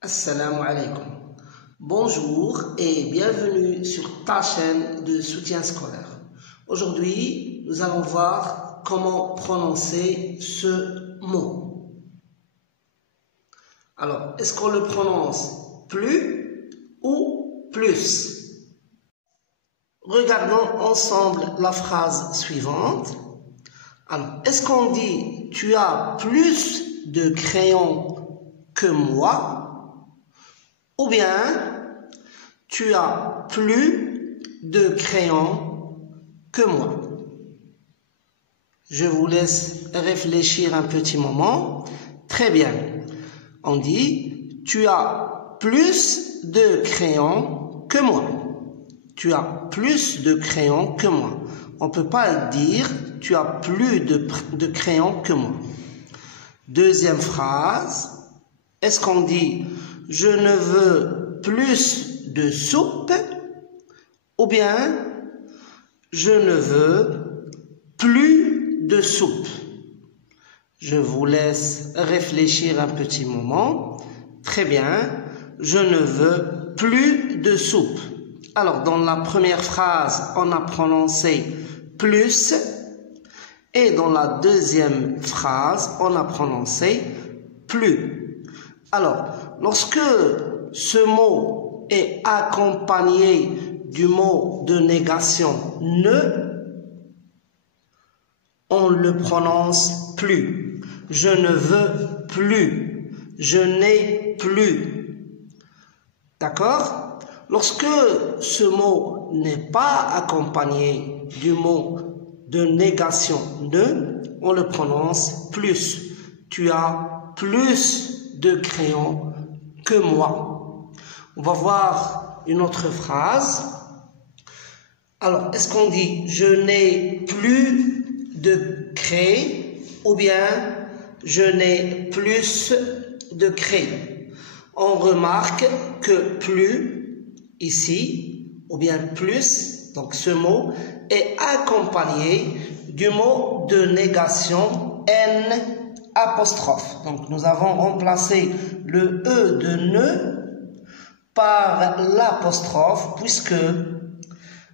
Assalamu alaikum. Bonjour et bienvenue sur ta chaîne de soutien scolaire. Aujourd'hui, nous allons voir comment prononcer ce mot. Alors, est-ce qu'on le prononce plus ou plus? Regardons ensemble la phrase suivante. Alors, est-ce qu'on dit « tu as plus de crayons que moi » ou bien « tu as plus de crayons que moi ». Je vous laisse réfléchir un petit moment. Très bien. On dit « tu as plus de crayons que moi ». Tu as plus de crayons que moi. On ne peut pas dire « tu as plus de crayons que moi ». Deuxième phrase. Est-ce qu'on dit « je ne veux plus de soupe » ou bien « je ne veux plus de soupe ». Je vous laisse réfléchir un petit moment. Très bien. Je ne veux plus de soupe. Alors, dans la première phrase, on a prononcé « plus » et dans la deuxième phrase, on a prononcé « plus ». Alors, lorsque ce mot est accompagné du mot de négation « ne », on le prononce « plus ». Je ne veux plus. Je n'ai plus. D'accord ? Lorsque ce mot n'est pas accompagné du mot de négation « ne », on le prononce « plus ». Tu as plus de crayons que moi. On va voir une autre phrase. Alors, est-ce qu'on dit « je n'ai plus de craie » ou bien « je n'ai plus de craie ». On remarque que « plus » ici, ou bien « plus », donc ce mot, est accompagné du mot de négation « n ». Apostrophe. Donc nous avons remplacé le E de ne par l'apostrophe puisque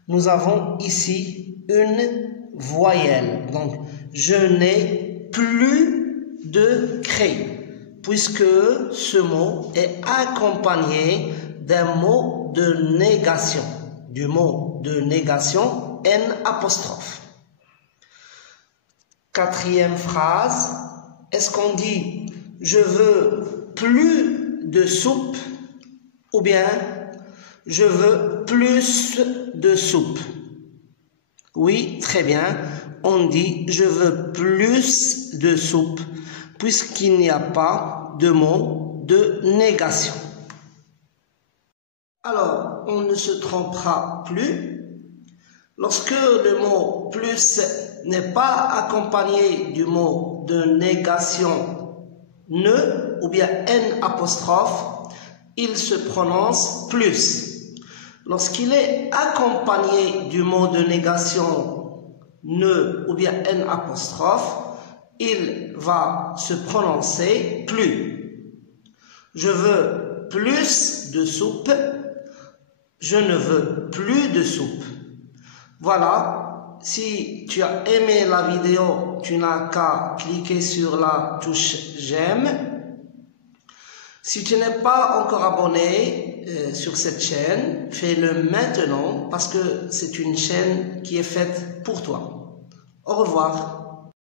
nous avons ici une voyelle. Donc je n'ai plus de craie puisque ce mot est accompagné d'un mot de négation, du mot de négation N apostrophe. Quatrième phrase. Est-ce qu'on dit « je veux plus de soupe » ou bien « je veux plus de soupe » ? Oui, très bien. On dit « je veux plus de soupe » puisqu'il n'y a pas de mot de négation. Alors, on ne se trompera plus. Lorsque le mot « plus » n'est pas accompagné du mot de négation « ne » ou bien « n » apostrophe, il se prononce « plus ». Lorsqu'il est accompagné du mot de négation « ne » ou bien « n » apostrophe, il va se prononcer « plus ». Je veux plus de soupe, je ne veux plus de soupe. Voilà, si tu as aimé la vidéo, tu n'as qu'à cliquer sur la touche j'aime. Si tu n'es pas encore abonné sur cette chaîne, fais-le maintenant parce que c'est une chaîne qui est faite pour toi. Au revoir.